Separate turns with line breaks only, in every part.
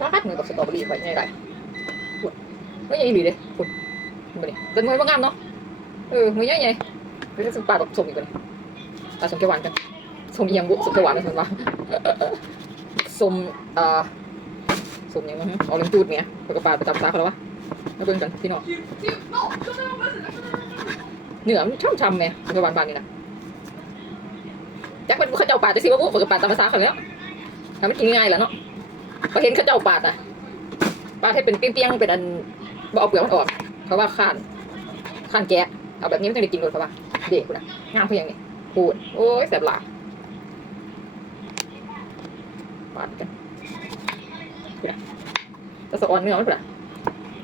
รักเหมือนกับสตรอเบอรี่ไว้ไงไรปุ่นไม่ยังดีเลยปุ่นมาดิเป็นมวยว่างามเนาะเออมือยังไงไม่ใช่ปลาแบบสมอีกเลยปลาสมเขียวหวานกันสมเอียงบุสมเขียวหวานนะสมว่าสมอ่าสมยังไงออเรนจูดเนี่ยปลากระปลาประจำซาเขาแล้ววะมาเบิ่งกันพี่น้องเหนื้อมันช่ำๆเนี่ยสมเขียวหวานบานนี่นะจักเป็นข้าเจ้าป่าจะสิว่าบุปลากระปลาตามภาษาเขาแล้วทำมันกินง่ายแหล้วเนาะ พอเห็นเข้าเจ้าปาดอะปาดให้เป็นเปี้ยงๆเป็นอันบ่เอาเปลือกมันออกเพราะว่าข้านข้านแกะเอาแบบนี้ไม่ต้องได้กินเลยเพราะว่าเด็กคุณอะงามเพียงนี่พูดโอ้ยแสบหลาปาดกันคุณอะจะสะออนเนื้อมันคุณอะ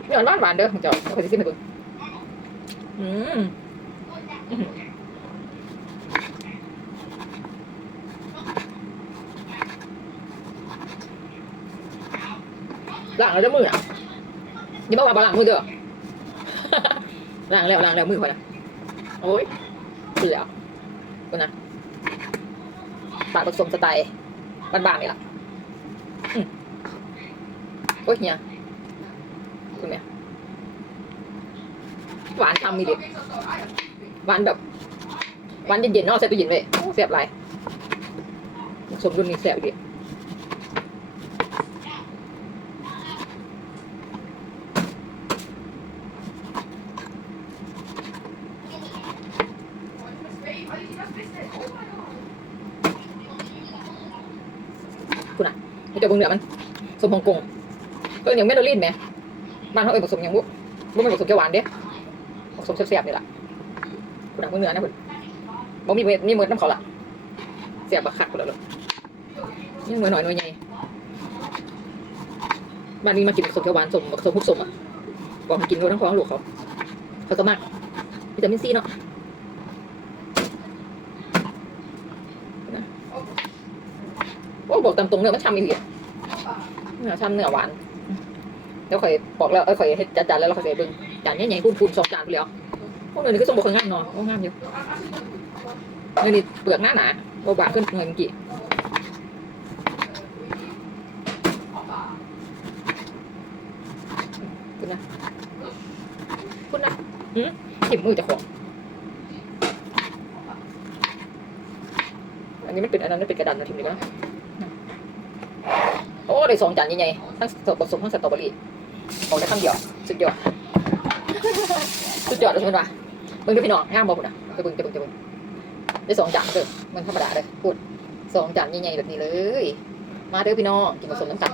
เนื้อหวานหวานเด้อของเจ้าเอาไปซิมให้เบิ่งอืมอื้อหือ ล้างแล้วจะมืออะอย่าบอกว่าบ่ล้างมือเด้อล้างแล้วล้างแล้วมือพอนะโอ้ยเปลือกคุณนะปากผสมสไตล์บ้านๆนี่ล่ะอืมโอ้ยเนี่ยคุณเนี่ยหวานทำมีเด็ดหวานแบบหวานเย็นๆเนาะใส่ตู้เย็นไว้โอ้เสียบหลายสมดุลนี่แซ่บอีกเด็ด มันจะเบิ่งเหนือมัน สมฮ่องกงก็อย่างเมดลินไหมบ้านเขาเอ้ยผสมอย่างบุบุไม่ผสมเขียวหวานเด้ผสมแซ่บๆนี่แหละคุณอะเบิ่งเนื้อนะคุณบ่มีเวทมีเมือน้ำเขาละแซ่บบักคักคุณแล้วเลยนี่เหมือนหน่อยหน่อยใหญ่บ้านนี้มากินผสมเขียวหวานสมผสมพวกสมอะบอกให้กินเขาทั้งพ่องลูกเขา เขาก็มากวิตามินซีเนาะโอ้ บอกตามตรงเนื้อมันช้ำอีกเนื้อช้ำเนื้อหวานแล้วข่อยบอกแล้วเอ้ยข่อยเฮ็ดจานๆแล้วเราข่อยใส่เบิ่งจานใหญ่ๆพูนๆสองจานไปแล้วพวกเนื้อนี่ก็ส่งบอกข้างามเนาะโอ้งามอยู่เนื้อนี่เปลือกหน้าหนาเบาบางขึ้นหน่อเมื่อกี้คุณนะคุณนะหืมถิ่มมือจะของอันนี้มันเป็นอันนั้นมันเป็นกระดานนะถิ่มดีกว่าโอ้ ได้สองจานใหญ่ๆทั้งสผสมทั้งสตรอเบอรี่ออกได้คำเดียวสุดยอดสุดยอดเลยใช่ไหมวะมึงดูพี่น้องงามบ่คุณอะจะบึงจะบึงจะบึงได้สองจานเด้อมันธรรมดาเลยพูดสองจานใหญ่ๆแบบนี้เลย มาเด้อพี่น้องกินผสมน้ำกัน